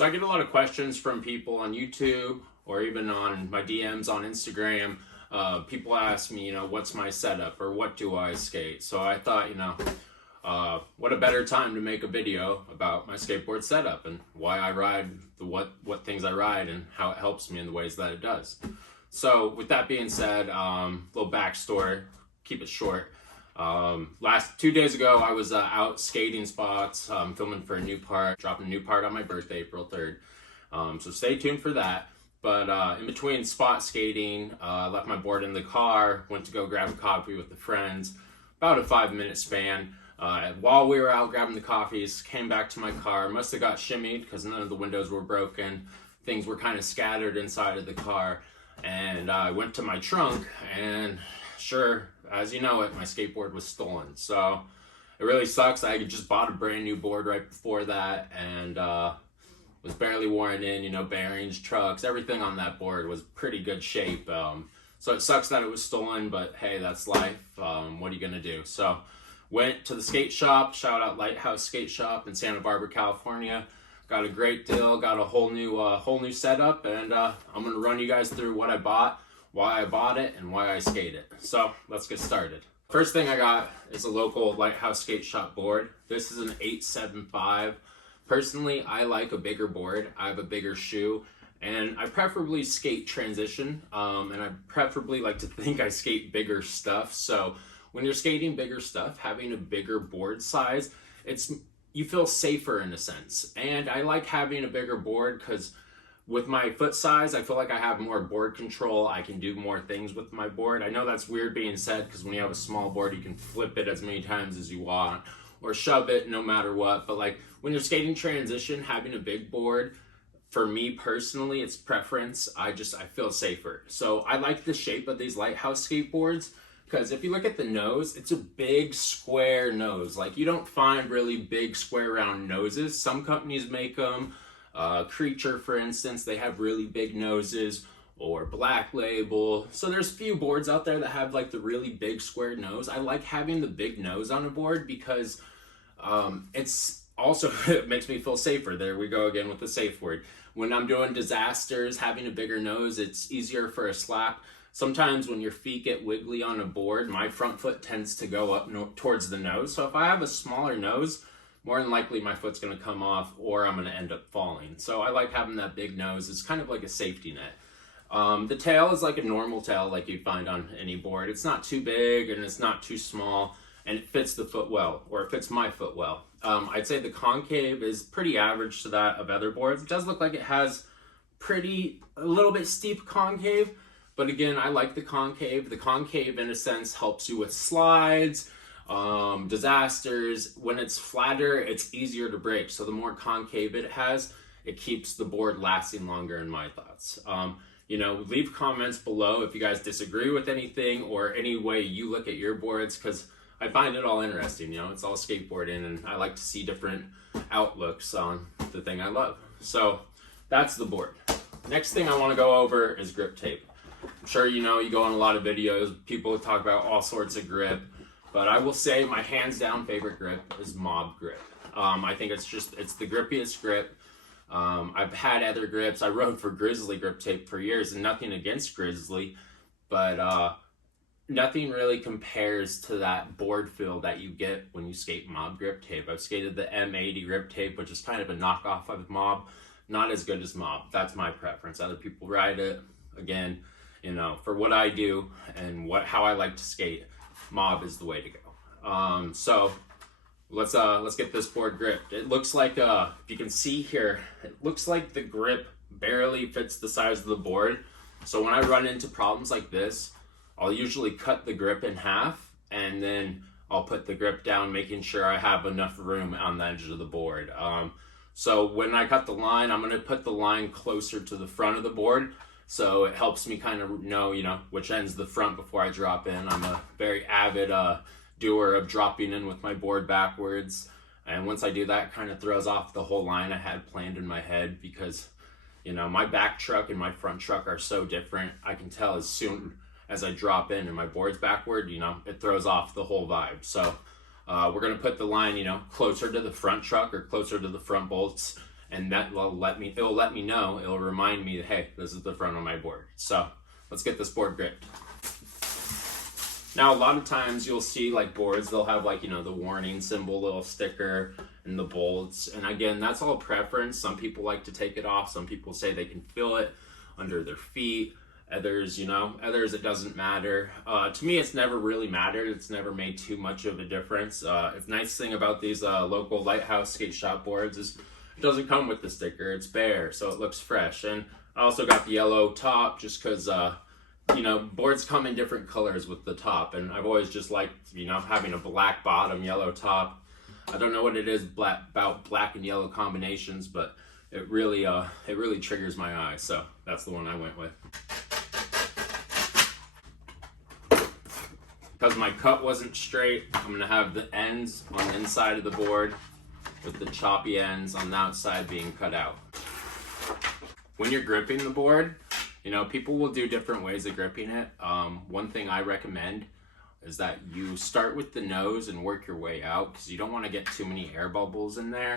So I get a lot of questions from people on YouTube or even on my DMs on Instagram. People ask me, what's my setup or what do I skate? So I thought, what a better time to make a video about my skateboard setup and why I ride, what things I ride and how it helps me in the ways that it does. So with that being said, little backstory, keep it short. 2 days ago, I was out skating spots, filming for a new part, dropping a new part on my birthday, April 3rd. So stay tuned for that. But in between spot skating, I left my board in the car, went to go grab a coffee with the friends, about a 5-minute span. While we were out grabbing the coffees, came back to my car, must have got shimmied because none of the windows were broken. Things were kind of scattered inside of the car. And I went to my trunk and sure, as you know it, my skateboard was stolen. So it really sucks. I just bought a brand new board right before that and was barely worn in, bearings, trucks, everything on that board was pretty good shape. So it sucks that it was stolen, but hey, that's life. What are you gonna do? So went to the skate shop, shout out Lighthouse skate shop in Santa Barbara, California. Got a great deal, got a whole new setup, and I'm gonna run you guys through what I bought, why I bought it, and why I skate it. So let's get started. First thing I got is a local Lighthouse skate shop board. This is an 875. Personally, I like a bigger board. I have a bigger shoe, and I preferably skate transition, and I preferably like to think I skate bigger stuff. So when you're skating bigger stuff, having a bigger board size, you feel safer in a sense. And I like having a bigger board because with my foot size, I feel like I have more board control. I can do more things with my board. I know that's weird being said because when you have a small board, you can flip it as many times as you want or shove it no matter what. But like when you're skating transition, having a big board, for me personally, it's preference. I feel safer. So I like the shape of these Lighthouse skateboards because if you look at the nose, it's a big square nose. Like you don't find really big square round noses. Some companies make them. Creature, for instance, they have really big noses, or Black Label. So there's few boards out there that have like the really big square nose. I like having the big nose on a board because it's also, it makes me feel safer. There we go again with the safe word. When I'm doing disasters, having a bigger nose, it's easier for a slap. Sometimes when your feet get wiggly on a board, my front foot tends to go up towards the nose. So if I have a smaller nose, more than likely my foot's gonna come off or I'm gonna end up falling. So I like having that big nose. It's kind of like a safety net. The tail is like a normal tail like you'd find on any board. It's not too big and it's not too small and it fits the foot well, or it fits my foot well. I'd say the concave is pretty average to that of other boards. It does look like it has a little bit steep concave, but again, I like the concave. The concave in a sense helps you with slides, disasters. When it's flatter, it's easier to break. So the more concave it has, it keeps the board lasting longer in my thoughts. Leave comments below if you guys disagree with anything or any way you look at your boards, because I find it all interesting. It's all skateboarding and I like to see different outlooks on the thing I love. So that's the board. Next thing I want to go over is grip tape. I'm sure you go on a lot of videos, people talk about all sorts of grip. But I will say my hands down favorite grip is Mob grip. I think it's the grippiest grip. I've had other grips. I rode for Grizzly grip tape for years, and nothing against Grizzly, but nothing really compares to that board feel that you get when you skate Mob grip tape. I've skated the M80 grip tape, which is kind of a knockoff of Mob. Not as good as Mob. That's my preference. Other people ride it. Again, for what I do and how I like to skate, Mob is the way to go. So let's get this board gripped. It looks like, if you can see here, it looks like the grip barely fits the size of the board. So when I run into problems like this, I'll usually cut the grip in half and then I'll put the grip down, making sure I have enough room on the edge of the board. So when I cut the line, I'm gonna put the line closer to the front of the board. So it helps me kind of know, which end's the front before I drop in. I'm a very avid doer of dropping in with my board backwards. And once I do that, it kind of throws off the whole line I had planned in my head because, my back truck and my front truck are so different. I can tell as soon as I drop in and my board's backward, it throws off the whole vibe. So we're gonna put the line, closer to the front truck or closer to the front bolts and it'll let me know, it'll remind me, hey, this is the front of my board. So let's get this board gripped. Now, a lot of times you'll see like boards, they'll have like, you know, the warning symbol, little sticker, and the bolts. And again, that's all preference. Some people like to take it off. Some people say they can feel it under their feet. Others, you know, it doesn't matter. To me, it's never really mattered. It's never made too much of a difference. The nice thing about these local Lighthouse skate shop boards is it doesn't come with the sticker. It's bare, so it looks fresh. And I also got the yellow top just because, you know, boards come in different colors with the top. And I've always just liked, you know, having a black bottom, yellow top. I don't know what it is about black and yellow combinations, but it really triggers my eye. So that's the one I went with. Because my cut wasn't straight, I'm gonna have the ends on the inside of the board with the choppy ends on the outside being cut out. When you're gripping the board, you know, people will do different ways of gripping it. One thing I recommend is that you start with the nose and work your way out, because you don't want to get too many air bubbles in there.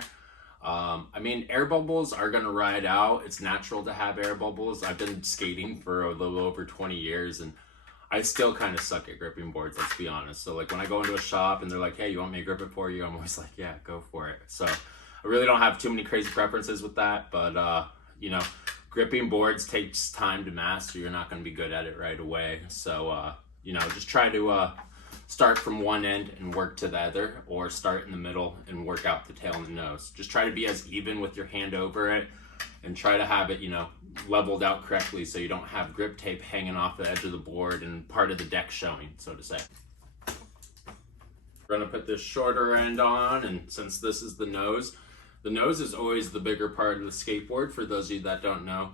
I mean, air bubbles are gonna ride out. It's natural to have air bubbles. I've been skating for a little over 20 years and I still kind of suck at gripping boards, let's be honest. So like when I go into a shop and they're like, hey, you want me to grip it for you? I'm always like, yeah, go for it. So I really don't have too many crazy preferences with that, but you know, gripping boards takes time to master. You're not going to be good at it right away. So, you know, just try to start from one end and work to the other, or start in the middle and work out the tail and the nose. Just try to be as even with your hand over it and try to have it, you know, leveled out correctly so you don't have grip tape hanging off the edge of the board and part of the deck showing, so to say. We're going to put this shorter end on, and since this is the nose is always the bigger part of the skateboard. For those of you that don't know,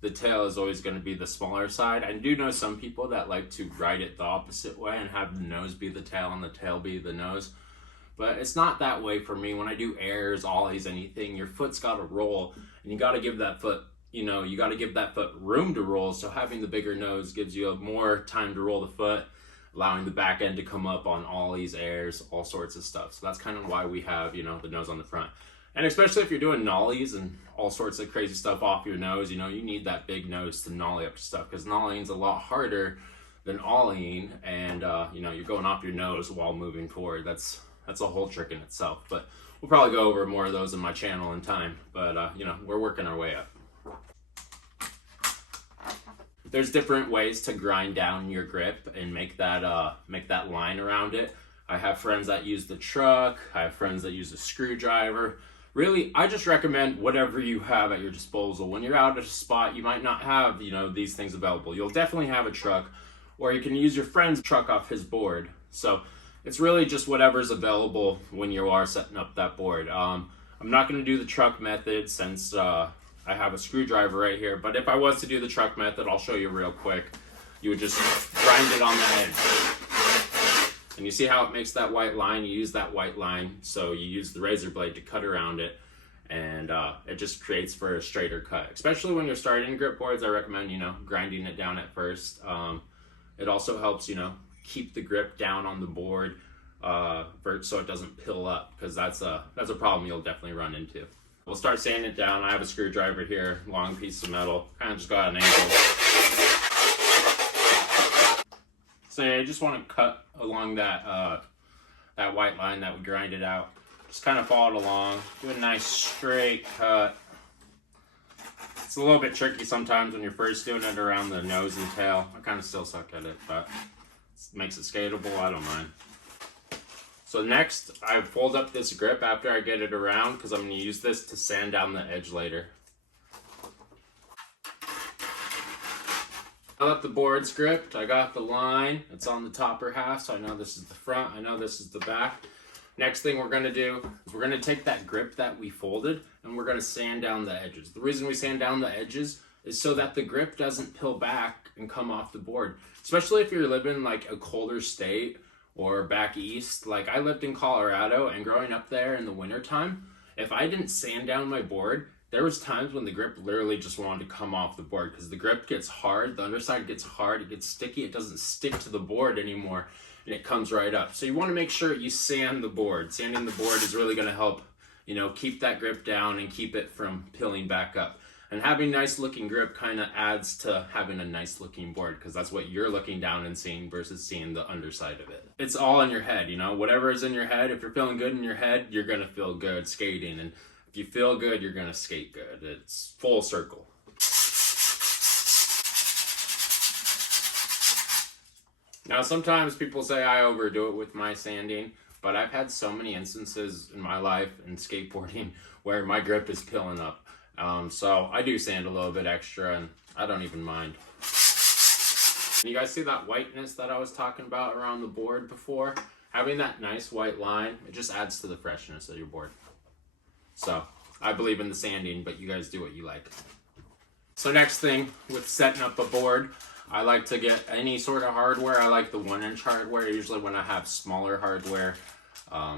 the tail is always going to be the smaller side. I do know some people that like to ride it the opposite way and have the nose be the tail and the tail be the nose, but it's not that way for me. When I do airs, ollies, anything, your foot's got to roll, and you got to give that foot, you know, you got to give that foot room to roll. So having the bigger nose gives you more time to roll the foot, allowing the back end to come up on ollies, airs, all sorts of stuff. So that's kind of why we have, you know, the nose on the front. And especially if you're doing nollies and all sorts of crazy stuff off your nose, you know, you need that big nose to nollie up stuff, because nollieing's a lot harder than ollieing, and you know, you're going off your nose while moving forward. That's a whole trick in itself. But we'll probably go over more of those in my channel in time. But you know, we're working our way up. There's different ways to grind down your grip and make that line around it. I have friends that use the truck. I have friends that use a screwdriver. Really, I just recommend whatever you have at your disposal. When you're out at a spot, you might not have, you know, these things available. You'll definitely have a truck, or you can use your friend's truck off his board. So it's really just whatever's available when you are setting up that board. I'm not going to do the truck method since I have a screwdriver right here, but if I was to do the truck method, I'll show you real quick. You would just grind it on the edge. And you see how it makes that white line? You use that white line, so you use the razor blade to cut around it, and it just creates for a straighter cut. Especially when you're starting grip boards, I recommend, you know, grinding it down at first. It also helps, you know, keep the grip down on the board so it doesn't pill up, because that's a problem you'll definitely run into. We'll start sanding it down. I have a screwdriver here, long piece of metal, kind of just got an angle. So yeah, I just want to cut along that that white line that we grinded out. Just kind of follow it along, do a nice straight cut. It's a little bit tricky sometimes when you're first doing it around the nose and tail. I kind of still suck at it, but it makes it skatable. I don't mind. So next, I fold up this grip after I get it around, because I'm going to use this to sand down the edge later. Now that the board's gripped, I got the line. It's on the topper half, so I know this is the front. I know this is the back. Next thing we're going to do is we're going to take that grip that we folded and we're going to sand down the edges. The reason we sand down the edges is so that the grip doesn't pill back and come off the board. Especially if you're living like a colder state or back east. Like I lived in Colorado, and growing up there in the wintertime, if I didn't sand down my board, there was times when the grip literally just wanted to come off the board, because the grip gets hard, the underside gets hard, it gets sticky, it doesn't stick to the board anymore, and it comes right up. So you want to make sure you sand the board. Sanding the board is really going to help you know, keep that grip down and keep it from peeling back up. And having nice looking grip kind of adds to having a nice looking board, because that's what you're looking down and seeing versus seeing the underside of it. It's all in your head, you know, whatever is in your head. If you're feeling good in your head, you're going to feel good skating. And if you feel good, you're going to skate good. It's full circle. Now, sometimes people say I overdo it with my sanding, but I've had so many instances in my life in skateboarding where my grip is peeling up. So I do sand a little bit extra, and I don't even mind. And you guys see that whiteness that I was talking about around the board before? Having that nice white line, it just adds to the freshness of your board. So I believe in the sanding, but you guys do what you like. So next thing with setting up a board, I like to get any sort of hardware. I like the 1-inch hardware. Usually when I have smaller hardware,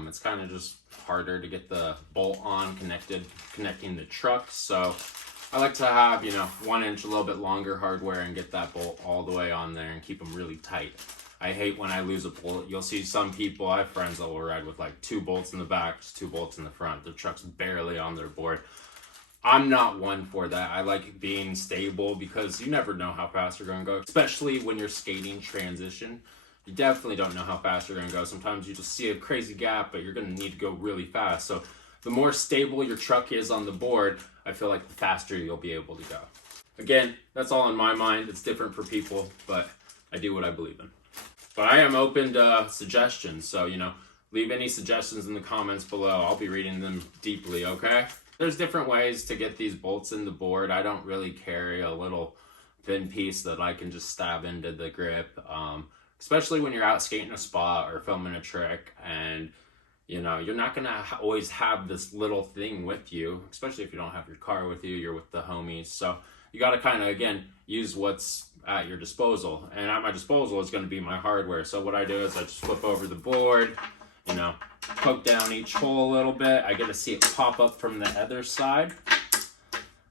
it's kind of just harder to get the bolt on connecting the truck. So I like to have, you know, 1-inch, a little bit longer hardware, and get that bolt all the way on there and keep them really tight. I hate when I lose a bolt. You'll see some people, I have friends that will ride with like 2 bolts in the back, just 2 bolts in the front. The truck's barely on their board. I'm not one for that. I like being stable because you never know how fast you're going to go, especially when you're skating transition. You definitely don't know how fast you're going to go. Sometimes you just see a crazy gap, but you're going to need to go really fast. So the more stable your truck is on the board, I feel like the faster you'll be able to go. Again, that's all in my mind. It's different for people, but I do what I believe in. But I am open to suggestions. So, you know, leave any suggestions in the comments below. I'll be reading them deeply, okay? There's different ways to get these bolts in the board. I don't really carry a little thin piece that I can just stab into the grip. Especially when you're out skating a spot or filming a trick, and you know, you're not gonna always have this little thing with you, especially if you don't have your car with you, you're with the homies. So you gotta kind of, again, use what's at your disposal. And at my disposal is gonna be my hardware. So what I do is I just flip over the board, you know, poke down each hole a little bit. I get to see it pop up from the other side.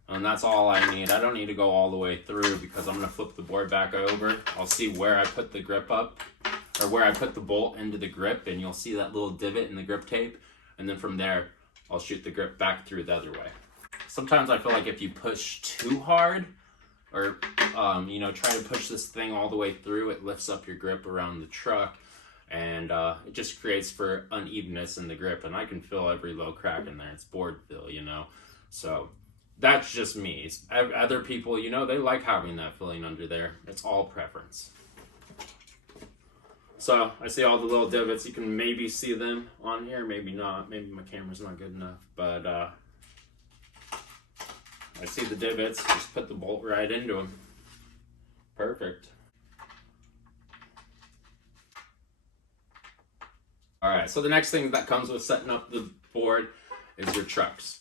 And that's all I need. I don't need to go all the way through because I'm going to flip the board back over. I'll see where I put the grip up, or where I put the bolt into the grip, and you'll see that little divot in the grip tape. And then from there, I'll shoot the grip back through the other way. Sometimes I feel like if you push too hard, or you know, try to push this thing all the way through, it lifts up your grip around the truck, and it just creates for unevenness in the grip. And I can feel every little crack in there. It's board feel, you know. So that's just me. Other people, you know, they like having that feeling under there. It's all preference. So I see all the little divots. You can maybe see them on here, maybe not. Maybe my camera's not good enough, but I see the divots. Just put the bolt right into them. Perfect. All right, so the next thing that comes with setting up the board is your trucks.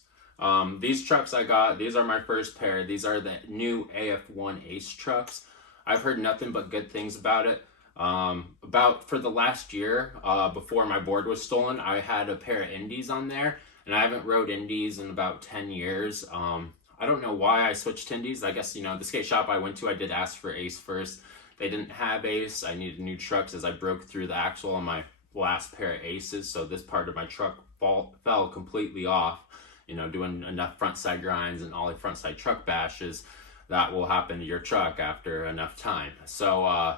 These trucks I got, these are my first pair. These are the new Af1 Ace Trucks. I've heard nothing but good things about it. For the last year, before my board was stolen, I had a pair of Indies on there, and I haven't rode Indies in about 10 years. I don't know why I switched to Indies. I guess, you know, the skate shop I went to, I did ask for Ace first. They didn't have Ace. I needed new trucks as I broke through the axle on my last pair of Aces, so this part of my truck fell completely off. You know, doing enough front side grinds and ollie front side truck bashes, that will happen to your truck after enough time. So,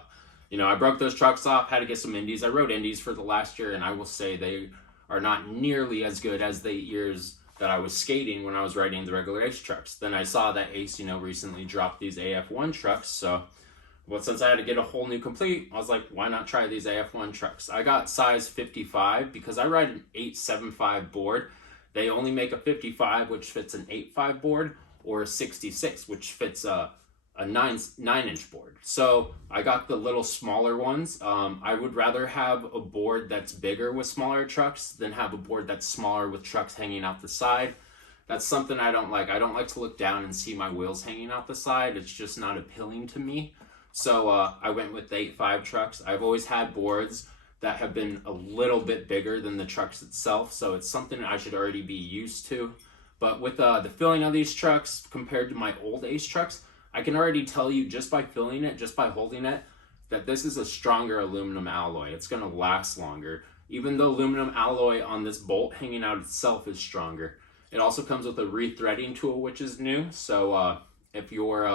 you know, I broke those trucks off, had to get some Indies. I rode Indies for the last year, and I will say they are not nearly as good as the years that I was skating when I was riding the regular Ace trucks. Then I saw that Ace, you know, recently dropped these Af1 trucks, so well, since I had to get a whole new complete, I was like, why not try these Af1 trucks? I got size 55 because I ride an 875 board. They only make a 55, which fits an 8.5 board, or a 66, which fits a 9-inch board. So I got the little smaller ones. I would rather have a board that's bigger with smaller trucks than have a board that's smaller with trucks hanging out the side. That's something I don't like. I don't like to look down and see my wheels hanging out the side. It's just not appealing to me. So I went with the 8.5 trucks. I've always had boards that have been a little bit bigger than the trucks itself, so it's something I should already be used to. But with the filling of these trucks compared to my old Ace trucks, I can already tell you just by filling it, just by holding it, that this is a stronger aluminum alloy. It's going to last longer. Even the aluminum alloy on this bolt hanging out itself is stronger. It also comes with a rethreading tool, which is new. So if your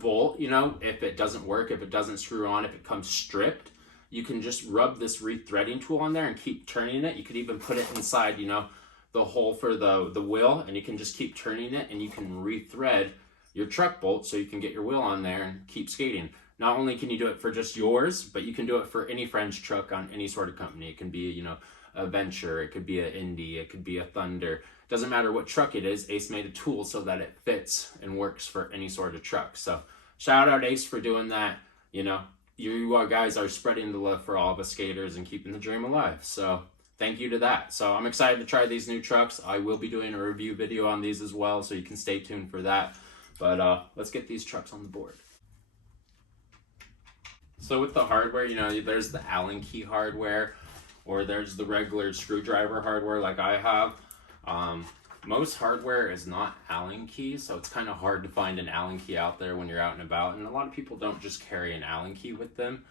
bolt, you know, if it doesn't work, if it doesn't screw on, if it comes stripped, you can just rub this rethreading tool on there and keep turning it. You could even put it inside, you know, the hole for the wheel, and you can just keep turning it, and you can rethread your truck bolt so you can get your wheel on there and keep skating. Not only can you do it for just yours, but you can do it for any friend's truck on any sort of company. It can be, you know, a Venture, it could be an Indy, it could be a Thunder. Doesn't matter what truck it is, Ace made a tool so that it fits and works for any sort of truck. So shout out Ace for doing that. You know, you guys are spreading the love for all of us skaters and keeping the dream alive. So thank you to that. So I'm excited to try these new trucks. I will be doing a review video on these as well, so you can stay tuned for that. But let's get these trucks on the board. So with the hardware, you know, there's the Allen key hardware, or there's the regular screwdriver hardware like I have. Most hardware is not Allen key, so it's kind of hard to find an Allen key out there when you're out and about, and a lot of people don't just carry an Allen key with them.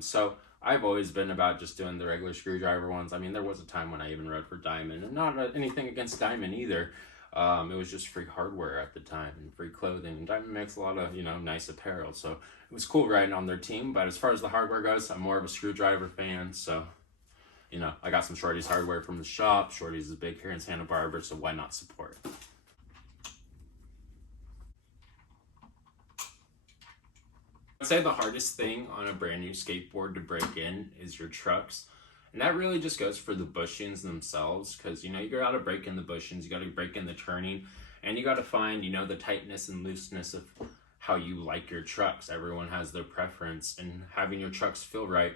So I've always been about just doing the regular screwdriver ones. I mean, there was a time when I even rode for Diamond, and not anything against Diamond either. It was just free hardware at the time and free clothing, and Diamond makes a lot of, you know, nice apparel, so it was cool riding on their team. But as far as the hardware goes, I'm more of a screwdriver fan, so you know, I got some Shorty's hardware from the shop. Shorty's is big here in Santa Barbara, so why not support? I'd say the hardest thing on a brand new skateboard to break in is your trucks. And that really just goes for the bushings themselves, because, you know, you got to break in the bushings, you got to break in the turning, and you got to find, you know, the tightness and looseness of how you like your trucks. Everyone has their preference, and having your trucks feel right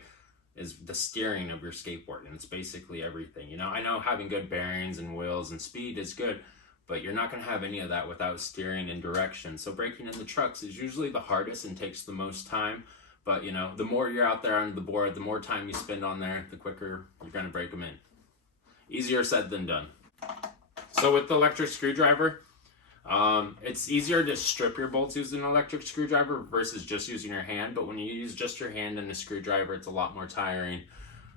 is the steering of your skateboard, and it's basically everything. You know, I know having good bearings and wheels and speed is good, but you're not going to have any of that without steering and direction. So breaking in the trucks is usually the hardest and takes the most time. But, you know, the more you're out there on the board, the more time you spend on there, the quicker you're going to break them in. Easier said than done. So with the electric screwdriver, it's easier to strip your bolts using an electric screwdriver versus just using your hand. But when you use just your hand and a screwdriver, it's a lot more tiring.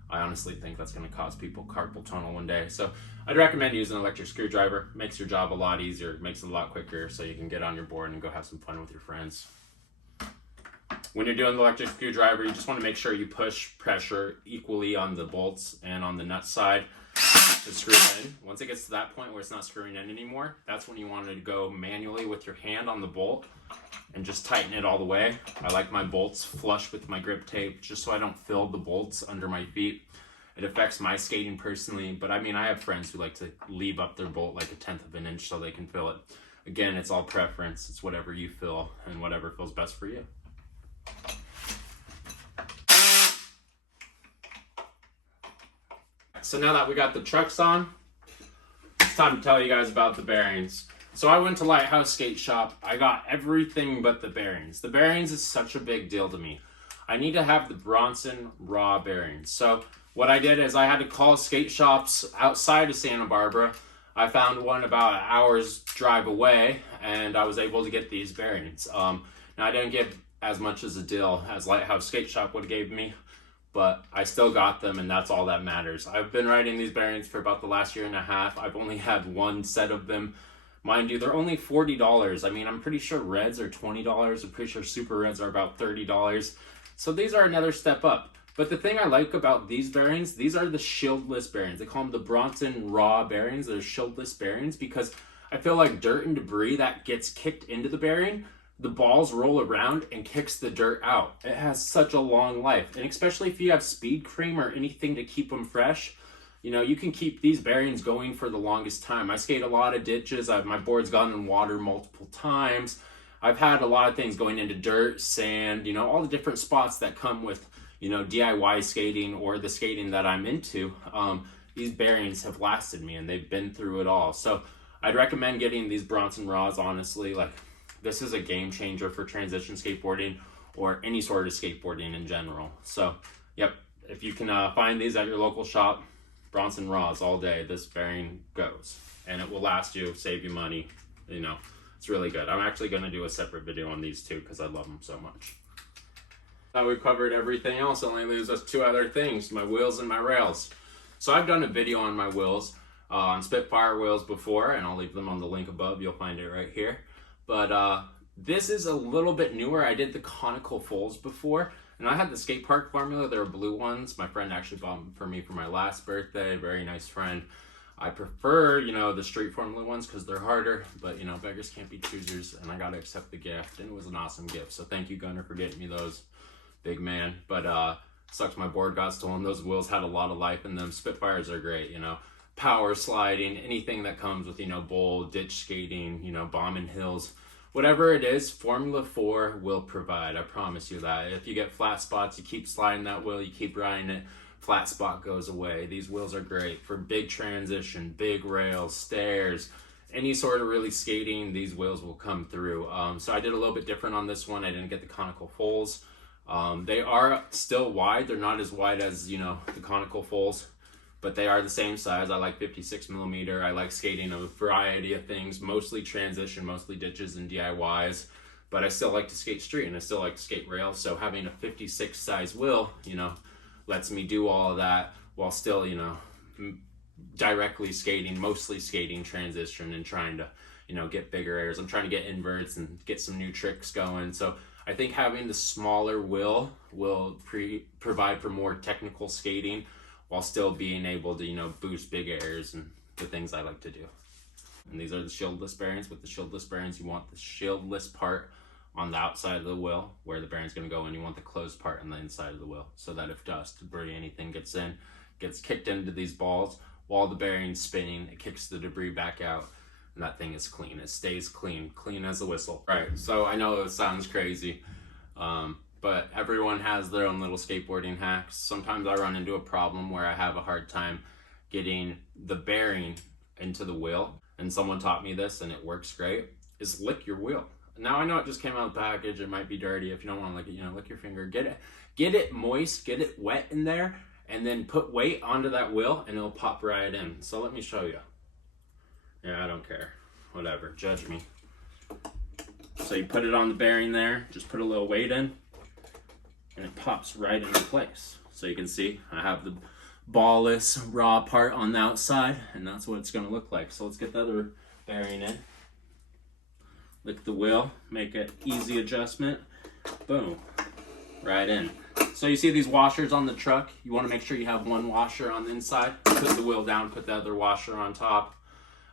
I honestly think that's going to cause people carpal tunnel one day. So I'd recommend using an electric screwdriver. Makes your job a lot easier, makes it a lot quicker, so you can get on your board and go have some fun with your friends. When you're doing the electric screwdriver, you just want to make sure you push pressure equally on the bolts and on the nut side to screw in. Once it gets to that point where it's not screwing in anymore, that's when you want to go manually with your hand on the bolt and just tighten it all the way. I like my bolts flush with my grip tape just so I don't fill the bolts under my feet. It affects my skating personally, but I mean, I have friends who like to leave up their bolt like 1/10 of an inch so they can fill it. Again, it's all preference. It's whatever you feel and whatever feels best for you. So now that we got the trucks on, it's time to tell you guys about the bearings. So I went to Lighthouse Skate Shop. I got everything but the bearings. The bearings is such a big deal to me. I need to have the Bronson Raw Bearings. So what I did is I had to call skate shops outside of Santa Barbara. I found one about an hour's drive away, and I was able to get these bearings. Now I didn't get as much as a deal as Lighthouse Skate Shop would have gave me, but I still got them, and that's all that matters. I've been riding these bearings for about the last 1.5 years. I've only had one set of them. Mind you, they're only $40. I mean, I'm pretty sure reds are $20. I'm pretty sure super reds are about $30. So these are another step up. But the thing I like about these bearings, these are the shieldless bearings. They call them the Bronson Raw Bearings. They're shieldless bearings because I feel like dirt and debris that gets kicked into the bearing, the balls roll around and kicks the dirt out. It has such a long life. And especially if you have speed cream or anything to keep them fresh, you know, you can keep these bearings going for the longest time. I skate a lot of ditches. My board's gone in water multiple times. I've had a lot of things going into dirt, sand, you know, all the different spots that come with, you know, DIY skating or the skating that I'm into. These bearings have lasted me and they've been through it all. So I'd recommend getting these Bronson Raws, honestly. Like, this is a game changer for transition skateboarding or any sort of skateboarding in general. So, yep, if you can find these at your local shop, Bronson Raws all day, this bearing goes. And it will last you, save you money, you know. It's really good. I'm actually going to do a separate video on these too because I love them so much. Now we've covered everything else, only leaves us two other things, my wheels and my rails. So I've done a video on my wheels, on Spitfire wheels before, and I'll leave them on the link above, you'll find it right here. But this is a little bit newer. I did the Conical foals before, and I had the skate park formula. They were blue ones. My friend actually bought them for me for my last birthday, very nice friend. I prefer, you know, the street formula ones because they're harder, but, you know, beggars can't be choosers, and I got to accept the gift, and it was an awesome gift. So thank you, Gunner, for getting me those, big man. But sucks my board got stolen. Those wheels had a lot of life in them. Spitfires are great, you know, power sliding, anything that comes with, you know, bowl, ditch skating, you know, bombing hills, whatever it is, Formula 4 will provide. I promise you that. If you get flat spots, you keep sliding that wheel, you keep riding it, flat spot goes away. These wheels are great for big transition, big rails, stairs, any sort of really skating, these wheels will come through. So I did a little bit different on this one. I didn't get the Conical foals. They are still wide. They're not as wide as, you know, the Conical foals, but they are the same size. I like 56 millimeter. I like skating a variety of things, mostly transition, mostly ditches and DIYs, but I still like to skate street and I still like to skate rail. So having a 56 size wheel, you know, lets me do all of that while still, you know, directly skating, mostly skating transition and trying to, you know, get bigger airs. I'm trying to get inverts and get some new tricks going. So I think having the smaller wheel will provide for more technical skating while still being able to, you know, boost big airs and the things I like to do. And these are the shieldless bearings. With the shieldless bearings, you want the shieldless part on the outside of the wheel where the bearing's going to go, and you want the closed part on the inside of the wheel so that if dust, debris, anything gets kicked into these balls while the bearing's spinning, it kicks the debris back out and that thing is clean. It stays clean as a whistle. Right, so I know it sounds crazy, but everyone has their own little skateboarding hacks. Sometimes I run into a problem where I have a hard time getting the bearing into the wheel, and someone taught me this and it works great, is lick your wheel. Now I know it just came out of the package, it might be dirty. If you don't want to lick it, you know, lick your finger, get it moist, get it wet in there, and then put weight onto that wheel and it'll pop right in. So let me show you. Yeah, I don't care, whatever, judge me. So you put it on the bearing there, just put a little weight in, and it pops right into place. So you can see I have the ballless raw part on the outside, and that's what it's going to look like. So let's get the other bearing in. Lick the wheel, make an easy adjustment, boom, right in. So you see these washers on the truck, you want to make sure you have one washer on the inside, put the wheel down, put the other washer on top.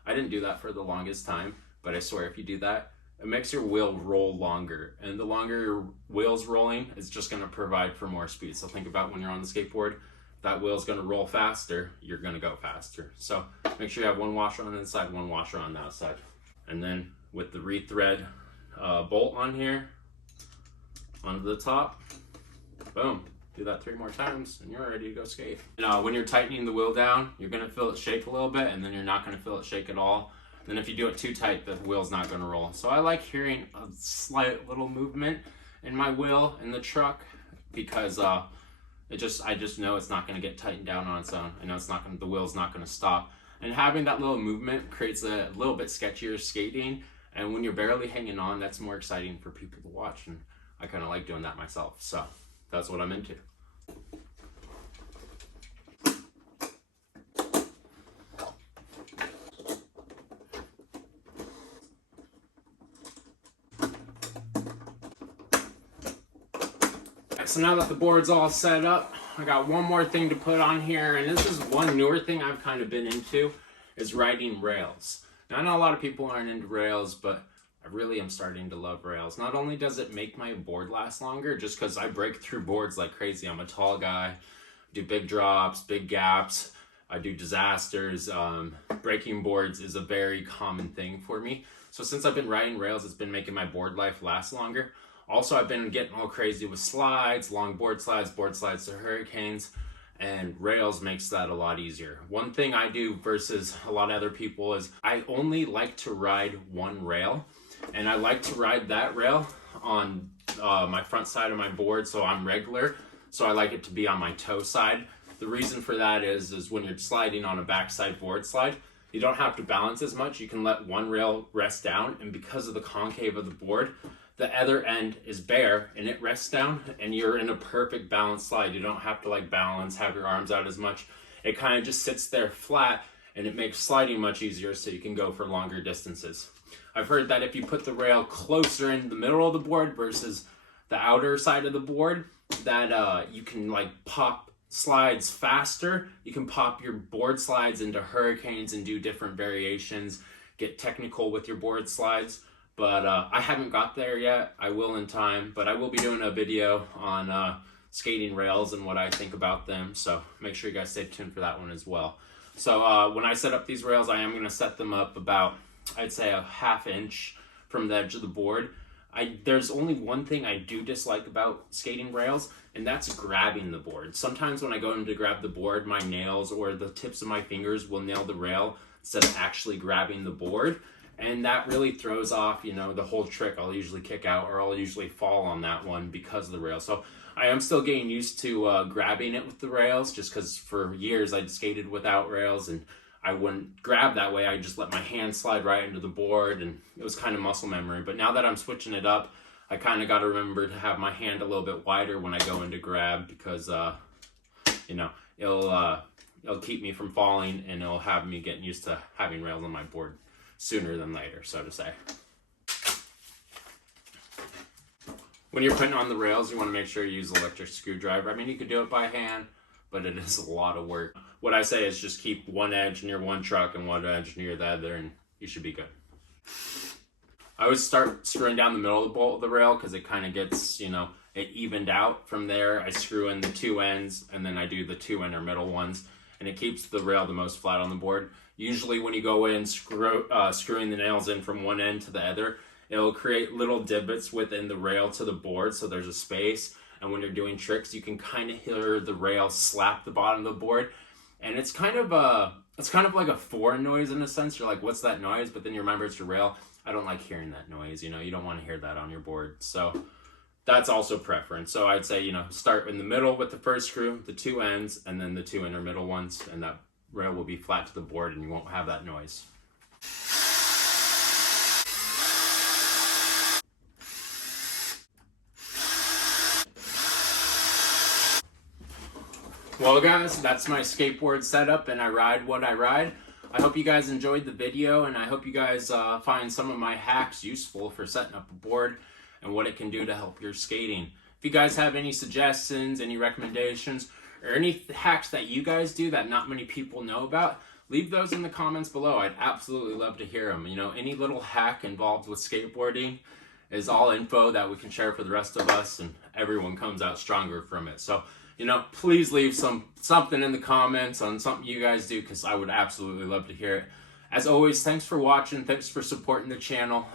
I didn't do that for the longest time, but I swear if you do that, it makes your wheel roll longer, and the longer your wheel's rolling, it's just going to provide for more speed. So think about when you're on the skateboard, that wheel's going to roll faster, you're going to go faster. So make sure you have one washer on the inside, one washer on the outside. And then with the rethread bolt on here, onto the top, boom. Do that 3 more times and you're ready to go skate. When you're tightening the wheel down, you're gonna feel it shake a little bit, and then you're not gonna feel it shake at all. Then if you do it too tight, the wheel's not gonna roll. So I like hearing a slight little movement in my wheel in the truck, because I just know it's not gonna get tightened down on its own. I know the wheel's not gonna stop. And having that little movement creates a little bit sketchier skating. And when you're barely hanging on, that's more exciting for people to watch. And I kind of like doing that myself. So that's what I'm into. So now that the board's all set up, I got one more thing to put on here, and this is one newer thing I've kind of been into, is riding rails. Now I know a lot of people aren't into rails, but I really am starting to love rails. Not only does it make my board last longer, just because I break through boards like crazy. I'm a tall guy, do big drops, big gaps, I do disasters. Breaking boards is a very common thing for me. So since I've been riding rails, it's been making my board life last longer. Also, I've been getting all crazy with slides, long board slides to hurricanes, and rails makes that a lot easier. One thing I do versus a lot of other people is I only like to ride one rail, and I like to ride that rail on my front side of my board, so I'm regular, so I like it to be on my toe side. The reason for that is when you're sliding on a backside board slide, you don't have to balance as much. You can let one rail rest down, and because of the concave of the board, the other end is bare and it rests down, and you're in a perfect balance slide. You don't have to like balance, have your arms out as much. It kind of just sits there flat, and it makes sliding much easier, so you can go for longer distances. I've heard that if you put the rail closer in the middle of the board versus the outer side of the board, that you can like pop slides faster. You can pop your board slides into hurricanes and do different variations, get technical with your board slides. But I haven't got there yet. I will in time, but I will be doing a video on skating rails and what I think about them. So make sure you guys stay tuned for that one as well. So when I set up these rails, I am going to set them up about, I'd say, a ½ inch from the edge of the board. There's only one thing I do dislike about skating rails, and that's grabbing the board. Sometimes when I go in to grab the board, my nails or the tips of my fingers will nail the rail instead of actually grabbing the board. And that really throws off, you know, the whole trick. I'll usually kick out, or I'll usually fall on that one because of the rail. So I am still getting used to grabbing it with the rails, just because for years I'd skated without rails and I wouldn't grab that way. I just let my hand slide right into the board, and it was kind of muscle memory. But now that I'm switching it up, I kind of got to remember to have my hand a little bit wider when I go in to grab, because you know, it'll keep me from falling, and it'll have me getting used to having rails on my board sooner than later, so to say. When you're putting on the rails, you want to make sure you use an electric screwdriver. I mean, you could do it by hand, but it is a lot of work. What I say is just keep one edge near one truck and one edge near the other, and you should be good. I always start screwing down the middle of the bolt of the rail, because it kind of gets, you know, it evened out. From there, I screw in the two ends, and then I do the two inner middle ones, and it keeps the rail the most flat on the board. Usually when you go in screwing the nails in from one end to the other, it'll create little divots within the rail to the board, so there's a space. And when you're doing tricks, you can kind of hear the rail slap the bottom of the board, and it's kind of like a foreign noise in a sense. You're like, what's that noise? But then you remember it's your rail. I don't like hearing that noise. You know, you don't want to hear that on your board. So that's also preference. So I'd say, you know, start in the middle with the first screw, the two ends, and then the two inner middle ones, and that rail will be flat to the board, and you won't have that noise. Well guys, that's my skateboard setup, and I ride what I ride. I hope you guys enjoyed the video, and I hope you guys find some of my hacks useful for setting up a board and what it can do to help your skating. If you guys have any suggestions, any recommendations, or any hacks that you guys do that not many people know about, leave those in the comments below. I'd absolutely love to hear them. You know, any little hack involved with skateboarding is all info that we can share for the rest of us, and everyone comes out stronger from it. So, you know, please leave something in the comments on something you guys do, because I would absolutely love to hear it. As always, thanks for watching. Thanks for supporting the channel.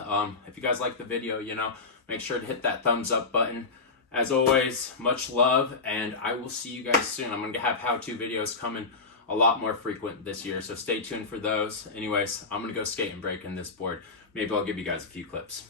If you guys like the video, you know, make sure to hit that thumbs up button. As always, much love, and I will see you guys soon. I'm going to have how-to videos coming a lot more frequent this year, so stay tuned for those. Anyways, I'm going to go skate and break in this board. Maybe I'll give you guys a few clips.